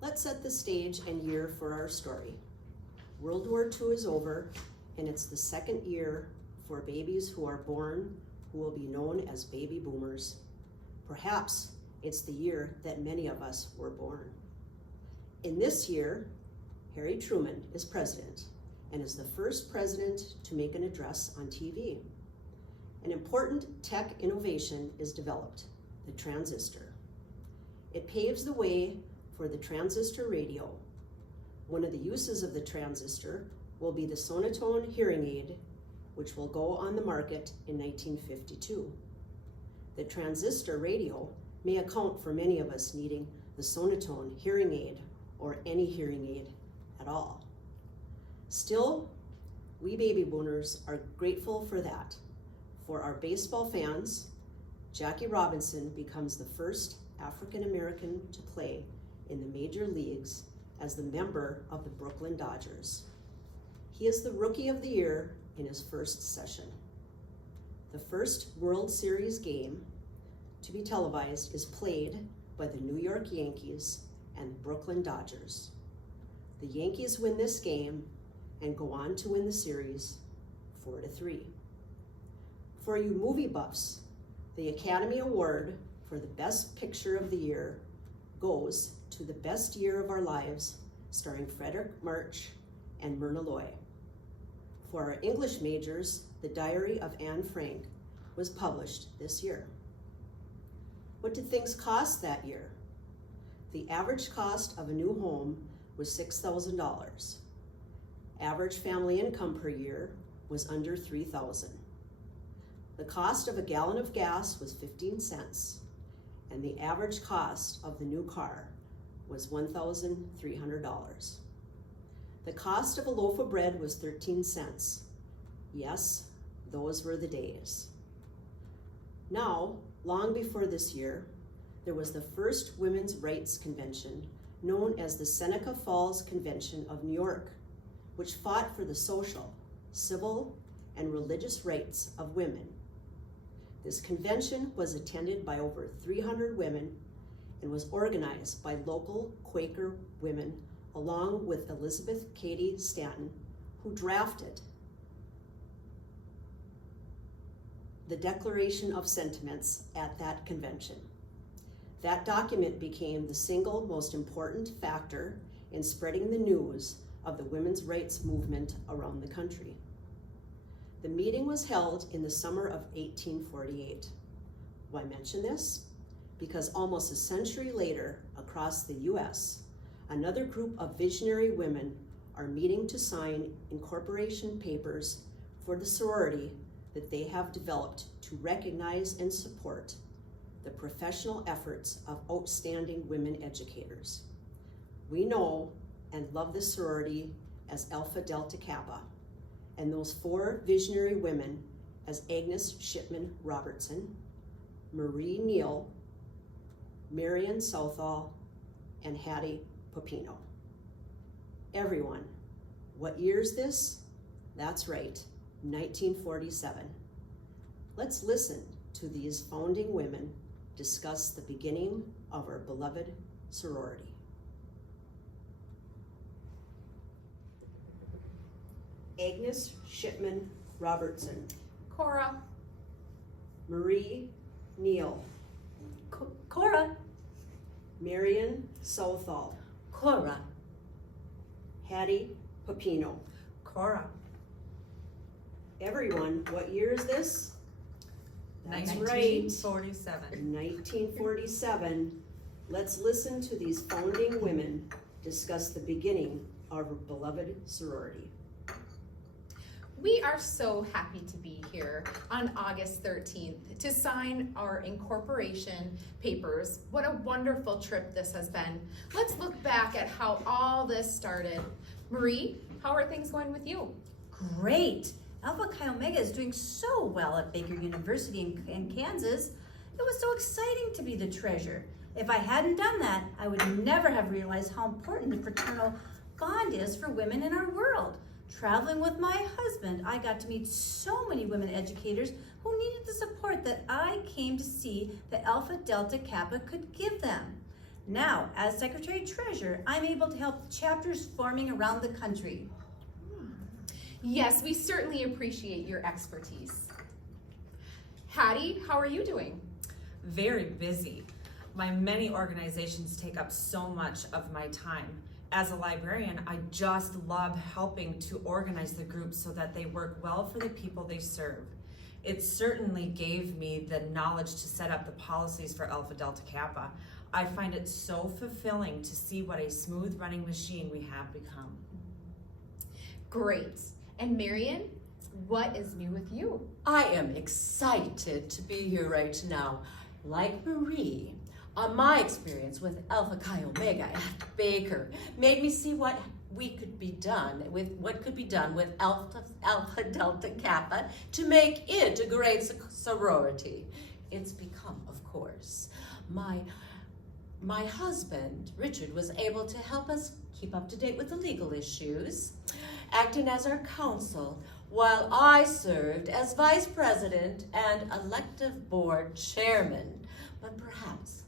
Let's set the stage and year for our story. World War II is over, and it's the second year for babies who are born who will be known as baby boomers. Perhaps it's the year that many of us were born. In this year, Harry Truman is president and is the first president to make an address on TV. An important tech innovation is developed, the transistor. It paves the way for the transistor radio. One of the uses of the transistor will be the Sonotone hearing aid, which will go on the market in 1952. The transistor radio may account for many of us needing the Sonotone hearing aid or any hearing aid at all. Still, we baby boomers are grateful for that. For our baseball fans, Jackie Robinson becomes the first African American to play in the major leagues as the member of the Brooklyn Dodgers. He is the Rookie of the Year in his first session. The first World Series game to be televised is played by the New York Yankees and Brooklyn Dodgers. The Yankees win this game and go on to win the series 4-3. For you movie buffs, the Academy Award for the Best Picture of the Year goes to The Best Year of Our Lives, starring Frederick March and Myrna Loy. For our English majors, The Diary of Anne Frank was published this year. What did things cost that year? The average cost of a new home was $6,000. Average family income per year was under $3,000. The cost of a gallon of gas was 15 cents, and the average cost of the new car was $1,300. The cost of a loaf of bread was 13 cents. Yes, those were the days. Now, long before this year, there was the first women's rights convention known as the Seneca Falls Convention of New York, which fought for the social, civil, and religious rights of women. This convention was attended by over 300 women and was organized by local Quaker women along with Elizabeth Cady Stanton, who drafted the Declaration of Sentiments at that convention. That document became the single most important factor in spreading the news of the women's rights movement around the country. The meeting was held in the summer of 1848. Why mention this? Because almost a century later, across the US, another group of visionary women are meeting to sign incorporation papers for the sorority that they have developed to recognize and support the professional efforts of outstanding women educators. We know and love the sorority as Alpha Delta Kappa, and those four visionary women as Agnes Shipman Robertson, Marie Neal, Marian Southall, and Hattie Popino. Everyone, what year is this? That's right, 1947. Let's listen to these founding women discuss the beginning of our beloved sorority. Agnes Shipman Robertson. Cora. Marie Neal. Cora. Marian Southall. Cora. Hattie Popino. Cora. Everyone, what year is this? That's right, 1947. 1947. Let's listen to these founding women discuss the beginning of our beloved sorority. We are so happy to be here on August 13th to sign our incorporation papers. What a wonderful trip this has been. Let's look back at how all this started. Marie, how are things going with you? Great. Alpha Chi Omega is doing so well at Baker University in Kansas. It was so exciting to be the treasurer. If I hadn't done that, I would never have realized how important the fraternal bond is for women in our world. Traveling with my husband, I got to meet so many women educators who needed the support that I came to see that Alpha Delta Kappa could give them. Now, as Secretary Treasurer, I'm able to help chapters forming around the country. Yes, we certainly appreciate your expertise. Hattie, how are you doing? Very busy. My many organizations take up so much of my time. As a librarian, I just love helping to organize the groups so that they work well for the people they serve. It certainly gave me the knowledge to set up the policies for Alpha Delta Kappa. I find it so fulfilling to see what a smooth running machine we have become. Great. And Marion, what is new with you? I am excited to be here right now. Like Marie, my experience with Alpha Chi Omega at Baker made me see what could be done with Alpha Delta Kappa to make it a great sorority. It's become, of course, my husband, Richard, was able to help us keep up to date with the legal issues, acting as our counsel, while I served as vice president and elective board chairman. But perhaps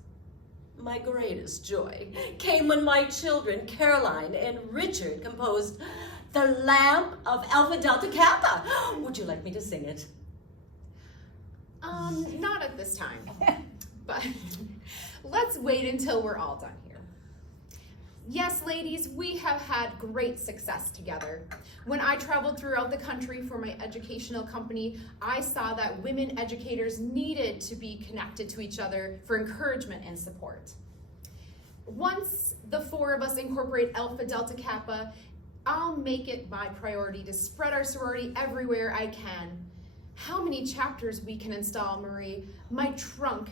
my greatest joy came when my children, Caroline and Richard, composed The Lamp of Alpha Delta Kappa. Would you like me to sing it? Not at this time, but let's wait until we're all done here. Yes, ladies, we have had great success together. When I traveled throughout the country for my educational company, I saw that women educators needed to be connected to each other for encouragement and support. Once the four of us incorporate Alpha Delta Kappa, I'll make it my priority to spread our sorority everywhere I can. How many chapters we can install, Marie? My trunk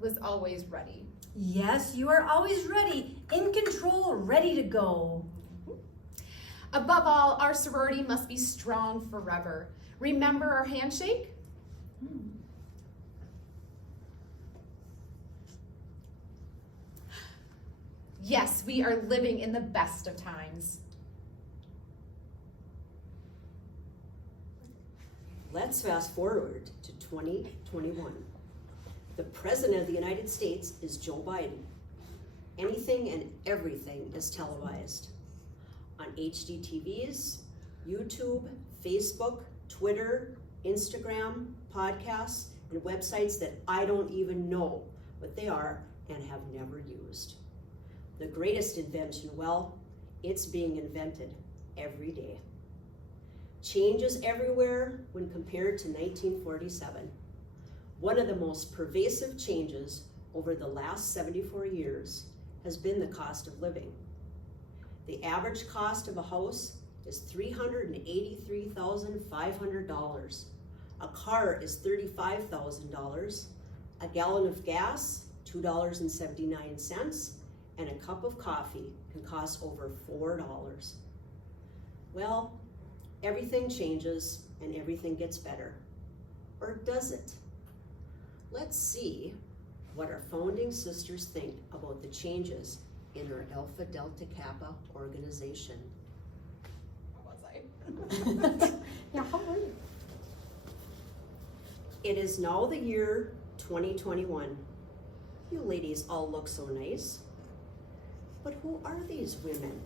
was always ready. Yes, you are always ready, in control, ready to go. Above all, our sorority must be strong forever. Remember our handshake? Yes, we are living in the best of times. Let's fast forward to 2021. The President of the United States is Joe Biden. Anything and everything is televised. On HDTVs, YouTube, Facebook, Twitter, Instagram, podcasts, and websites that I don't even know what they are and have never used. The greatest invention, well, it's being invented every day. Change is everywhere when compared to 1947. One of the most pervasive changes over the last 74 years has been the cost of living. The average cost of a house is $383,500. A car is $35,000. A gallon of gas, $2.79, and a cup of coffee can cost over $4. Well, everything changes and everything gets better. Or does it? Let's see what our founding sisters think about the changes in our Alpha Delta Kappa organization. How was I? Yeah, how are you? It is now the year 2021. You ladies all look so nice. But who are these women?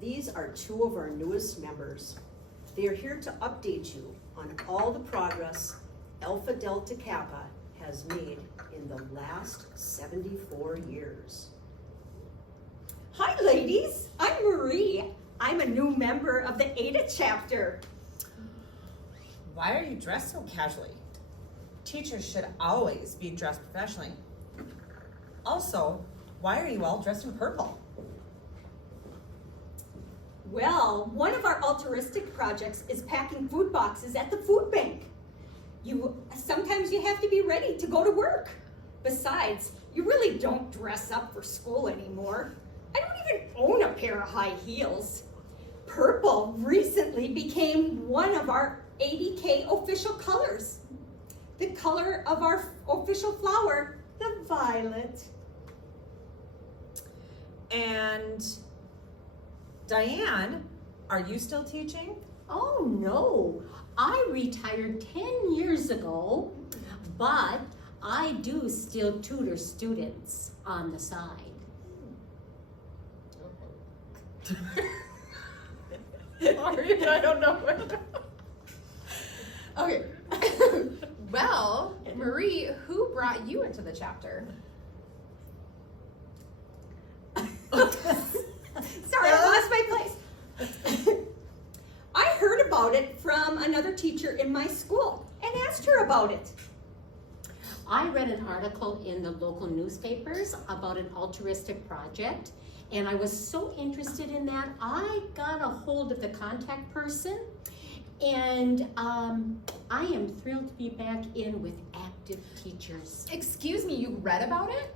These are two of our newest members. They are here to update you on all the progress Alpha Delta Kappa has made in the last 74 years. Hi ladies, I'm Marie. I'm a new member of the Ada chapter. Why are you dressed so casually? Teachers should always be dressed professionally. Also, why are you all dressed in purple? Well, one of our altruistic projects is packing food boxes at the food bank. Sometimes you have to be ready to go to work. Besides, you really don't dress up for school anymore. I don't even own a pair of high heels. Purple recently became one of our ADK official colors. The color of our official flower, the violet. And Diane, are you still teaching? Oh no, I retired 10 years ago, but I do still tutor students on the side. Sorry, I don't know. Okay. Well, Marie, who brought you into the chapter? Sorry, I lost my place. I heard about it from another teacher in my school and asked her about it. I read an article in the local newspapers about an altruistic project, and I was so interested in that, I got a hold of the contact person, and I am thrilled to be back in with active teachers. Excuse me, you read about it?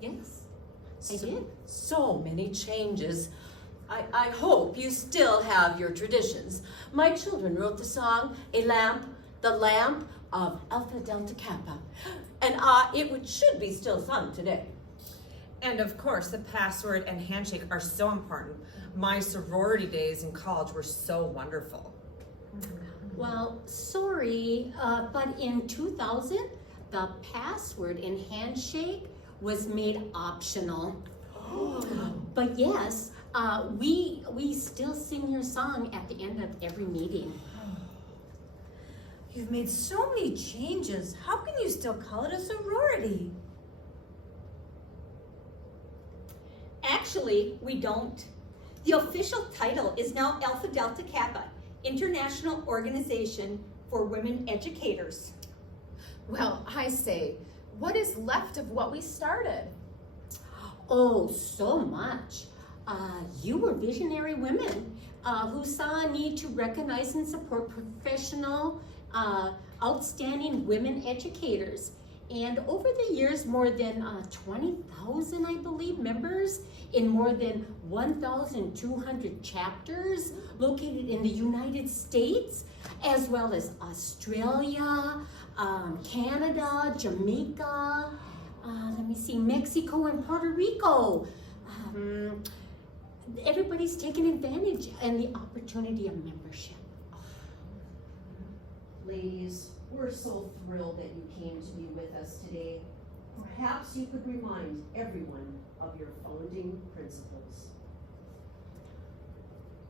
Yes, I did. So many changes. I hope you still have your traditions. My children wrote the song, the lamp of Alpha Delta Kappa. And should be still sung today. And of course, the password and handshake are so important. My sorority days in college were so wonderful. Well, sorry, but in 2000, the password and handshake was made optional. But yes, we still sing your song at the end of every meeting. You've made so many changes. How can you still call it a sorority? Actually, we don't. The official title is now Alpha Delta Kappa, International Organization for Women Educators. Well, I say, what is left of what we started? Oh, so much. You were visionary women who saw a need to recognize and support professional, outstanding women educators. And over the years, more than 20,000, I believe, members in more than 1,200 chapters located in the United States, as well as Australia, Canada, Jamaica, Mexico and Puerto Rico. Everybody's taking advantage and the opportunity of membership. Ladies, we're so thrilled that you came to be with us today. Perhaps you could remind everyone of your founding principles.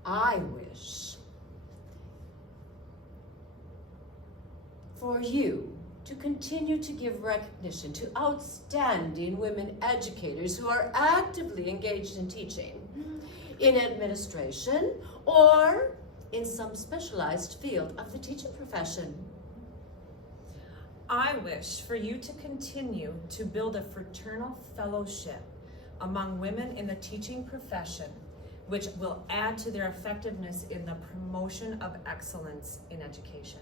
I wish for you to continue to give recognition to outstanding women educators who are actively engaged in teaching, in administration, or in some specialized field of the teaching profession. I wish for you to continue to build a fraternal fellowship among women in the teaching profession, which will add to their effectiveness in the promotion of excellence in education.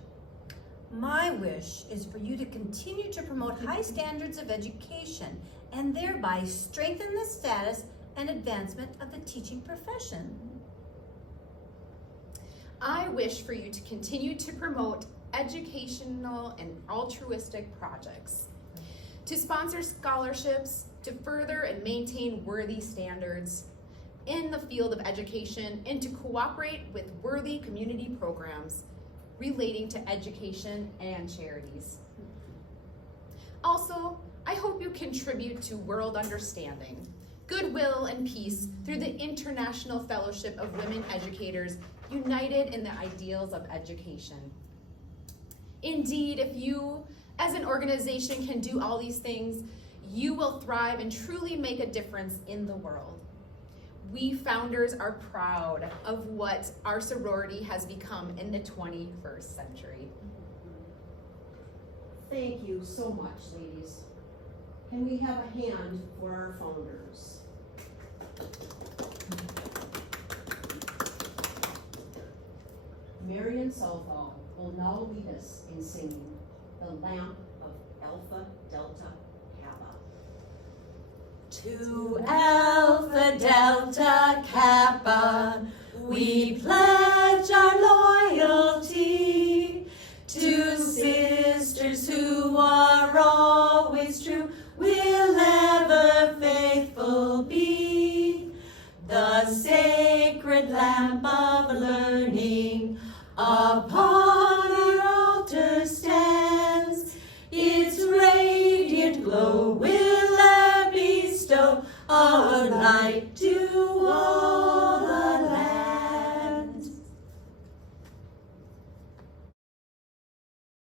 My wish is for you to continue to promote high standards of education and thereby strengthen the status and advancement of the teaching profession. I wish for you to continue to promote educational and altruistic projects, to sponsor scholarships, to further and maintain worthy standards in the field of education, and to cooperate with worthy community programs relating to education and charities. Also, I hope you contribute to world understanding, goodwill, and peace through the International Fellowship of Women Educators, united in the ideals of education. Indeed, if you, as an organization, can do all these things, you will thrive and truly make a difference in the world. We founders are proud of what our sorority has become in the 21st century. Thank you so much, ladies. Can we have a hand for our founders? Marian Southall will now lead us in singing The Lamp of Alpha Delta Kappa. To Alpha Delta Kappa, we pledge our loyalty. To sisters who are always true, we'll ever faithful be. The sacred lamp of learning upon our altar stands, light to all.